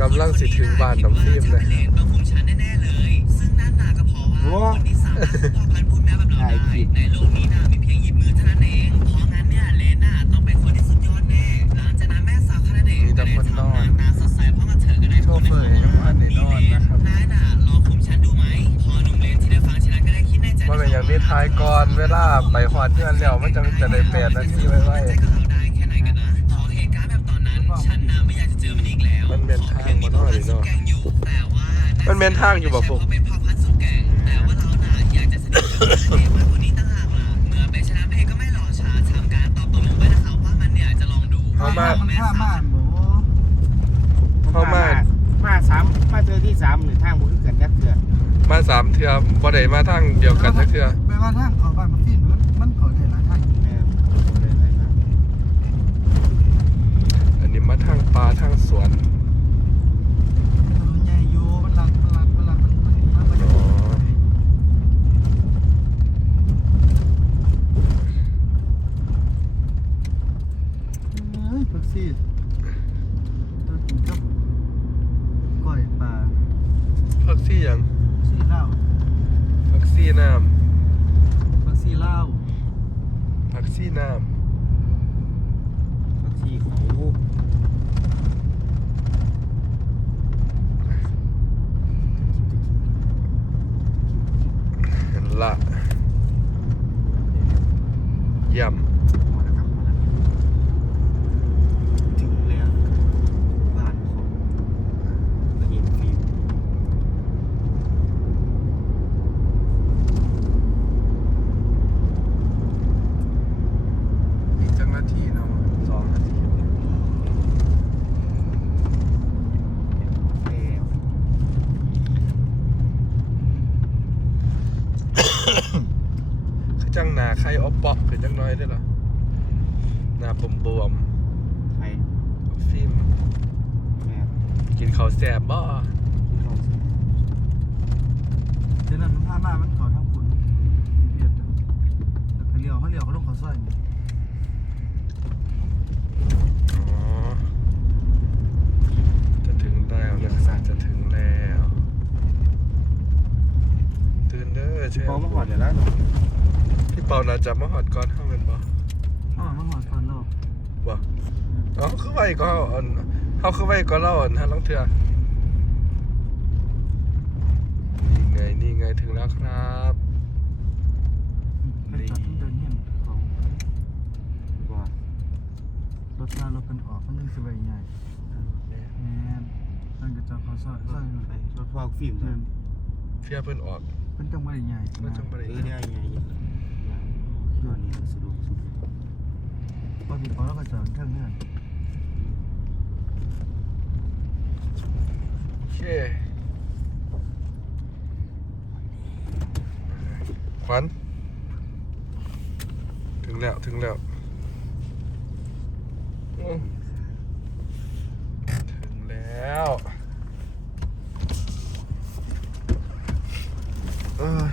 กำลังสิถึงบ้านน้องฟิล์มนะเลนต้องคุมฉันแน่ๆเลยซึ่งนั่นน่ะก็เพราะว่าคนที่สามารถพ่อพันธุ์พูดแม้แบบเราได้ในโลกนี้น่ะมีเพียงหยิบมือเท่านั้นเองเพราะงั้นเนี่ยเลนน่ะต้องเป็นคนที่สุดยอดแน่หลังจากนั้นแม่สาวคาราเดชมีแต่คนนอนตาสดใสเพราะกับเธอก็ได้โชเฟอร์ยังไม่ทันได้นอนนะครับนายน่ะลองคุมฉันดูไหมพอหนุ่มเลนที่ได้ฟังฉะนั้นก็ได้คิดในใจว่าเป็นอย่างนี้ทายก่อนเวลาไปหอดเพื่อนแล้วมันจะจะได้แปดนาทีไว้ไว้ มันเป็นทางบ่น้อยเลยเนาะแกงอยู่แต่ว่ามันเป็นทางอยู่บ่ฟุกเขาเป็นพ่อพันธุ์สุดแกงแต่ว่าเราน่ะอยากจะสนิทกับมันเองมากกว่านี้ต่างหากล่ะเมื่อเป็นชนะเพลงก็ไม่รอช้าทำการตอบตกลงไว้นะคะว่ามันเนี่ยจะลองดูเข้ามามันท่ามานบ่เข้ามา มาสามมาเจอที่สามหรือทางบุกเกิดยักษ์เกิดมาสามเทือบ่ได้มาทางเดียวกันจักเทือแปลว่าทางเขาบ้านมันฟินมันมันเขาได้หลายทางแม่บ่ได้หลายทางอันนี้มาทางป่าทางสวน ถนนใหญ่อยู่มันลัดมันลัดมันลัดมันมันมันมัน อ๋อ เฮ้ยพักซี่ตัวกินกับก้อยปลา พักซี่หยัง ซี่เหล้า พักซี่น้ พักซี่เหล้าำพัก ซี่น้บางทีเขาำเห็นละเยี่ยม หมดแล้วครับหมดแล้ว ถึงแล้วบ้านของ ละเอียดฟิล์ม อีกจังนาทีเนาะสองนาที แล้ว คือ จังหนาใครเอาปอกคือจังน้อยได้อเหรอหนาบวมบวมไทยๆฟิล์มแม่กินข้าวแซ่บบ่เข้าสิเดี๋ยวนั้นมันพามามันเขาทางคุณเพียบแล้วก็เลี้ยวเขาเลี้ยวเขาลงเขาซอยนี่ อ๋อจะถึงแล้วนะครับจะถึงแล้วตื่นเด้อเชฟ พอมาหอดเดี๋ยวแล้วเนาะ พี่เปาน่า จะมาหอดก่อนเท่าเป็นบ่อ๋อมันหอดก่อนเราบ่อ๋อคือไว้ก็เอาอันเฮาคือไว้ก็เล่าอันฮะลองเทื่อนี่ไงนี่ไงถึงแล้วครับไปจอดเดินเห็นเขาว่ารถมารถเป็นออกมันยังสบายใหญ่แม่นมันก็จะเขาซอยซอยมันไปรถพอกฟิล์มเดิเดินนเฟียเพิ่นออกเป็นจังบ่ได้ใหญ่มันจังบ่เอได้อได้ ไงตอนนี้สะดวกสุดพอพี่พอแล้วก็จอดข้งเงื่อนโอเคขวัญถึงแล้วถึงแล้วถึงแล้วเอ้ย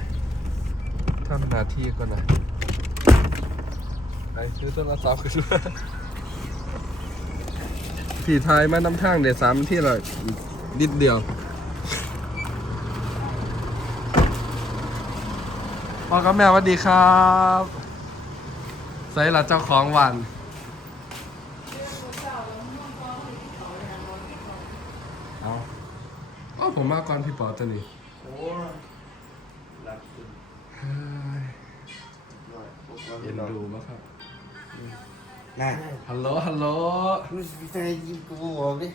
ทำหน้าที่ก่อนนะ ไปซื้อโทรศัพท์ขึ้นมาผีไทายมานำทางเดี๋ยวสามที่เลยนิดเดียวพ่อกับแม่สวัสดีครับใส่ละเจ้าของวัน เอาอ๋อผมมาก่อนพี่ปอตัวนี้โอ้รักสุดเฮ้ยยอดพวกเราเอ็นดูมากครับ น่ะฮัลโหล ฮัลโหลมึงสิไปยิงกูบอกดิ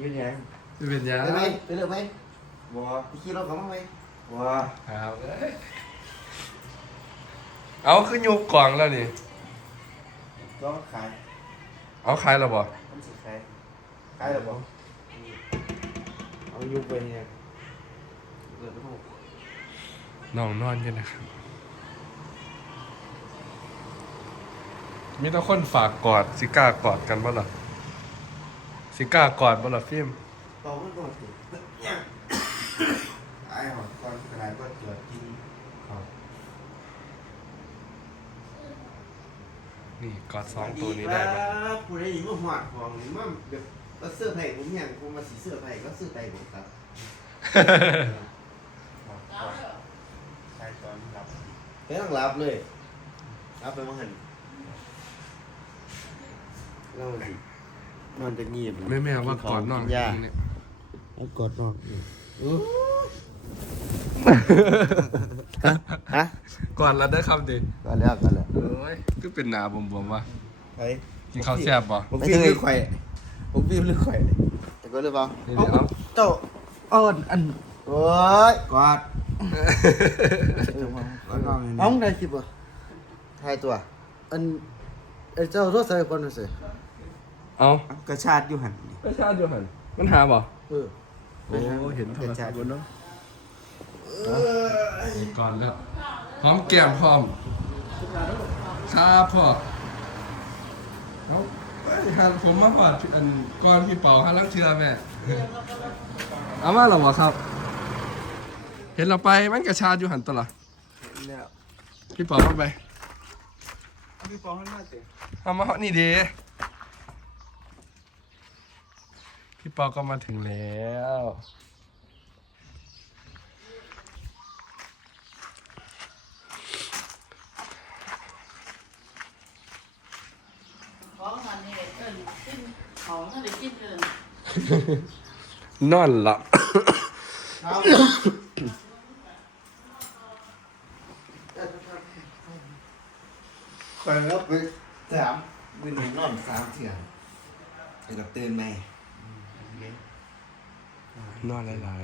เป็นยังไม่เป็นยังไปไหมไปเลยไหมบัวไปขี่รถกับมั้งไหมบัวครับเอ้ยเอาขึ้นยุกกล่องแล้วนี่ต้องขาย เอาขายแล้วบ่มันสิขายขายหรือเปล่าเอายุบไปเนี่ยเกิดไม่ถูกน้องนอนกันนะครับ มีแต่คนฝากกอดสิกล้ากอดกันบ่ล่ะสิกล้ากอดบ่ล่ะฟิล์มต่อมันก่อนสิไอ้หอดก่อนขนาดก็เกิดกินเขานี่กอดสองตัวนี้ได้ไหมผู้ใดยิงมาหวาดของนี่มันแบบก็เสื้อไผ่ผมอย่างผมมาสีเสื้อไผ่ก็เสื้อไผ่ผมครับใช่ตอนรับไม่ต้องรับเลย รับไปมาหัน เล่าสินอนจะเงียบแม่แม่ว่าก่อนนอนยาเนี่ยแล้วกอดนอนฮะฮะก่อนแล้วได้คำดิก่อนแล้วก่อนแล้วเอ้ยก็เป็นหนาบวมๆว่ะไปกินข้าวแซ่บป่ะผมฟิล์มหรือไข่ผมฟิล์มหรือไข่แต่ก็หรือเปล่านี่ดิเอาเจ้าอ่อนอันโอ้ยกอดเอ้าได้คลิปอะถ่ายตัว อันไอ้เจ้าโทษใส่คนน่ะสิ เอากระชาดอยู่หันประชาชนหันมันหาบ่เออโอ้เห็นโทรศัพท์บนเนาะก่อนแล้วพร้อมแก้มพร้อมครับพ่อเอาไปหาผมมาพอดอันก่อนพี่เป่าหาลังเชือแม่เอามาหรอวะครับ เห็นเราไปมันกระชาอยู่หันตวละแล้วพี่เป่ามาไปพี่ปองให้มาสิเอามาเหาะนี่เด้ พี่เปาก็มาถึงแล้ว ของมันนี่เอิ้นกินของนั่นได้กินเอิ้นนอนหลับ คอยแล้วไปสามวินหนึ่งนอนสามเถื่อนแล้วก็ตื่นใหม่ นอนหลาย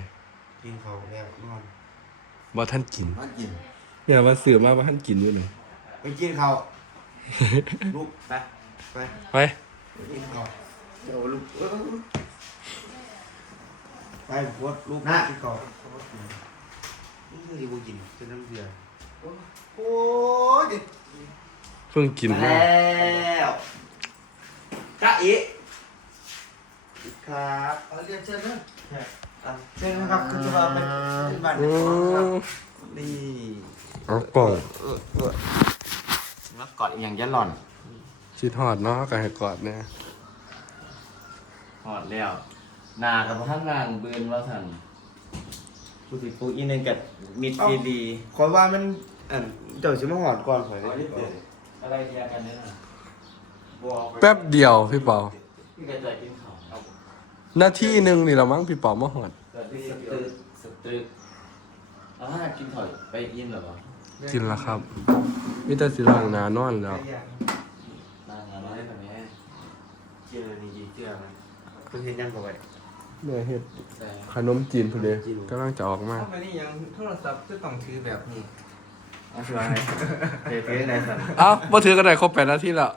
กินเขาวแล้วนอนๆบ่ท่านกินมากินอย่ามาเสือมาว่าท่านกินอยู่หน่อยไปกินเขาวลูกไปไปไปไปกินเขาวเดี๋ยวลูกเออไปโคตรลูกนะกินเขาวนี่คือที่บูกินเป็นน้ำเกลือโอ้ยเพิ่งกินมามาแล้วจ้าอีครับเอาเรียนเชิญนะอะ เชิญนะครับคุณจะมาเป็นเป็นบ้านอืครับมนี่เอากล่องเออเออแล้วกอดอีกอย่างยันหล่อนชิดหอดเนาะก็ให้กอดเนี่ยหอดแล้วหนากับท่านนางเบือนว่าสั่นผู้สิปูอีนึงกับมิดดีดีขอยว่ามันอันเจ้าชิมาหอดก่อนข่อยได้อะไรเทียกันเนี่ยนะบอกแป๊บเดียวพี่เปาพี่กระจายกินข้าวเอา หน้าที่หนึ่งนี่เรามั้งพี่เปามาหอดเกิดที่สตึกสตึกเอาห้ากินถอยไปอินเหรอกินแล้วครับมิตรสิลังนานอนแล้วนางงานน้อยแบบนี้เชื่อนี่ดีเชื่อไหมเพิ่งเห็นยังก่อนเมื่อเฮ็ดแต่ขนมจีนพุ่นเด้กำลังจะออกมาทำไมนี่ยังโทรศัพท์จะต้องถือแบบนี้เอาชัวร์ไหมเทปไหนสั่นเอ้าบ่ถือกันได้ครบแปดนาทีแล้ว